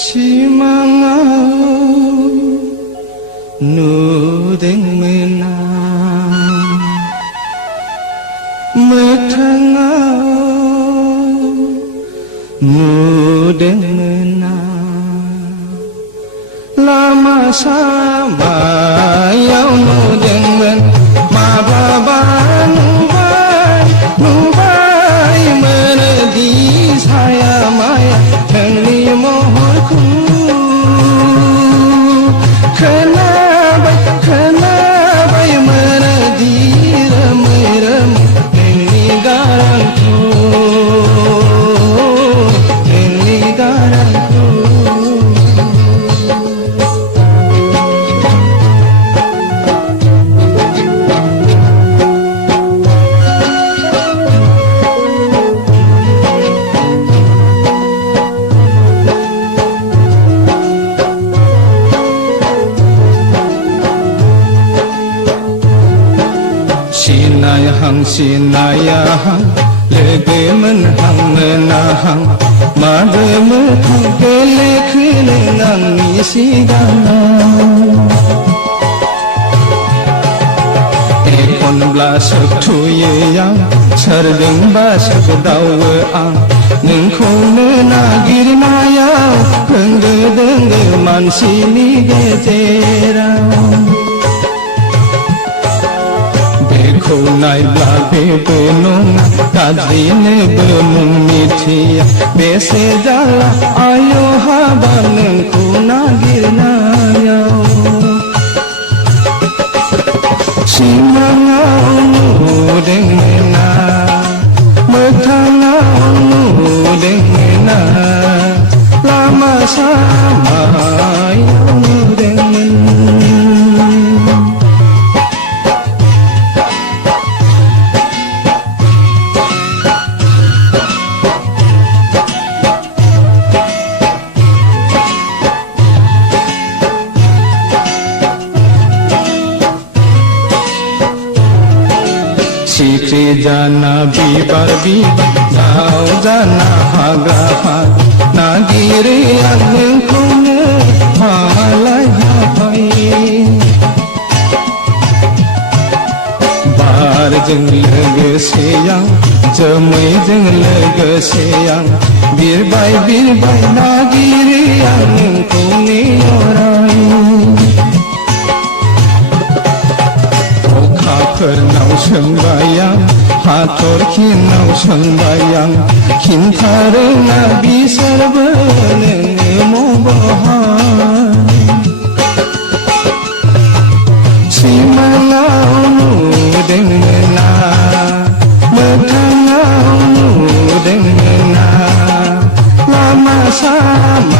Simangau nudeng menang metangau nudeng menang lama sama yang nudeng men mababa nubai menedi saya maya hengi mohorku kenapa menedi rem hengi garangku Sinayahang lege menhang menahang made metang kele kele nangisi ganang ekon blasak tuye yang sardeng basak dawe ang nengkong menagir nayau dengge dengge mansini gejerang Kunai blabe benung kadine bemung mitia bese jala ayo habaneng kunagir nayau simangau nudeng mena metangau nudeng mena lama sama yang nudeng mena Sikri jana bibar dau jana haga nagiri angin kune malai hapai bar jeng lege seyang jemai jeng lege seyang birbai nagiri angin kune orai Pernau sembayang, hator kinau sembayang, kintareng nabi serbeneng mobohan. Simangau nudeng mena, metangau nudeng mena, lama sama